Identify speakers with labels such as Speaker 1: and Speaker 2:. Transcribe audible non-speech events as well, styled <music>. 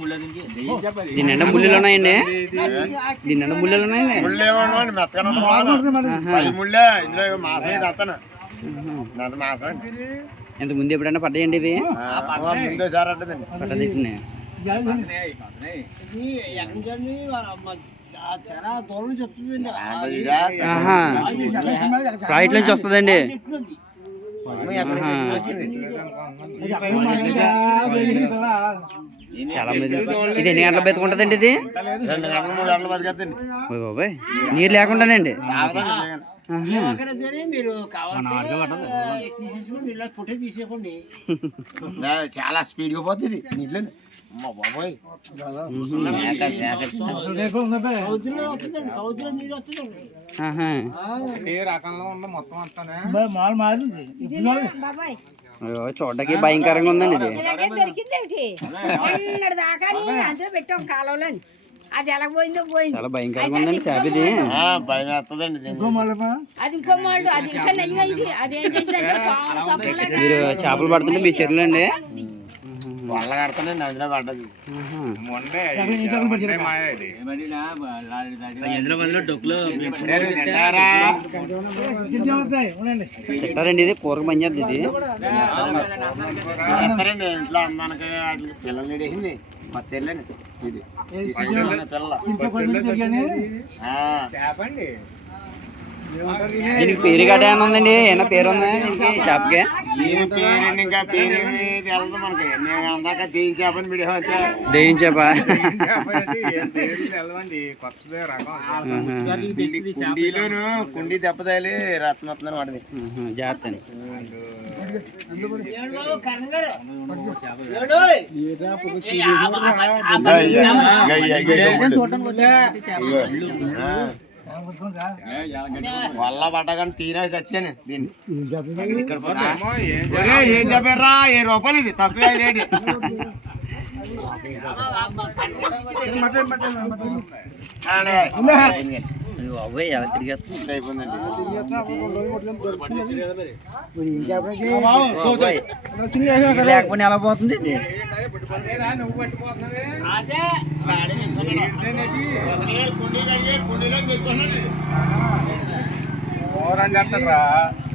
Speaker 1: ముళ్ళ
Speaker 2: దీని నిండా ముళ్ళులు ఉన్నాయండి. దీని నిండా ముళ్ళులు ఉన్నాయండి.
Speaker 3: ముళ్ళు ముళ్ళే అండి
Speaker 2: ఇంత ముందు ఎప్పుడైనా పడ్డాయండి ఇవి? ఆహా. ఫ్లైట్ నుంచి వస్తుందండి. ఇది ఎన్ని గంటలు బతుకుంటుందండి ఇది?
Speaker 3: రెండు గంటలు మూడు గంటలు బతికేద్దండి.
Speaker 2: బాబాయ్ నీరు లేకుండానండి
Speaker 1: మీరు కావాలంటే తీసేసుకోండి ఇలా ఫోటో తీసేసుకోండి. <laughs>
Speaker 3: చాలా స్పీడ్గా పోతుంది. నీళ్ళు బాబోయ్. రకంలో ఉందో మొత్తం అంతానే.
Speaker 4: బాబాయ్.
Speaker 2: అయ్యో, చూడడానికి భయంకరంగా ఉందండి ఇది.
Speaker 4: దాకా అందులో పెట్టాం కాలంలో అది ఎలా పోయిందో పోయింది.
Speaker 2: చాలా భయంకరంగా ఉందండి చేప ఇది
Speaker 3: భయం వేస్తుందండి
Speaker 4: అది ఇంకో మాడు అది ఇంకా నయ్యింది అది ఏం చేసిందంటే పాము సొప్పలాగా
Speaker 2: మీరు చేపలు పడుతుంటే మీ చెరువులు అండి.
Speaker 3: వల్ల కడతానండి అందులో పడ్డది.
Speaker 2: ఇది కూరకు పని చేద్ది ఇది
Speaker 3: ఇంట్లో అందానికి వాటికి పిల్లలు నేడేసింది మా చెల్లెని ఇది. పిల్ల. ఆ.
Speaker 2: దీనికి పేరు గట్ట ఏమైనా ఉందండి? ఏమైనా పేరు ఉందా? దీనికి చేపకి
Speaker 3: ఈ పేరండి ఇంకా పేరు తెలదు మనకి. మేము అందాక దేని చేపని అంతే
Speaker 2: దేని చేప?
Speaker 3: కుండీ- కుండీలోను కుండీ దెబ్బతాలి రత్నత్నం వాడిది.
Speaker 2: జాగ్రత్త అండి.
Speaker 3: వల్ల పట్టగానే తీరా చచ్చాను దీన్ని. ఏం చెప్పారా? ఏ రూపాయలు ఇది? తక్కువ రేటు.
Speaker 2: ఎలా తిరిగేస్తుంది?
Speaker 3: అయిపోయిందండి.
Speaker 2: లేకపోతే ఎలా పోతుంది? ఇది
Speaker 3: కుండీలో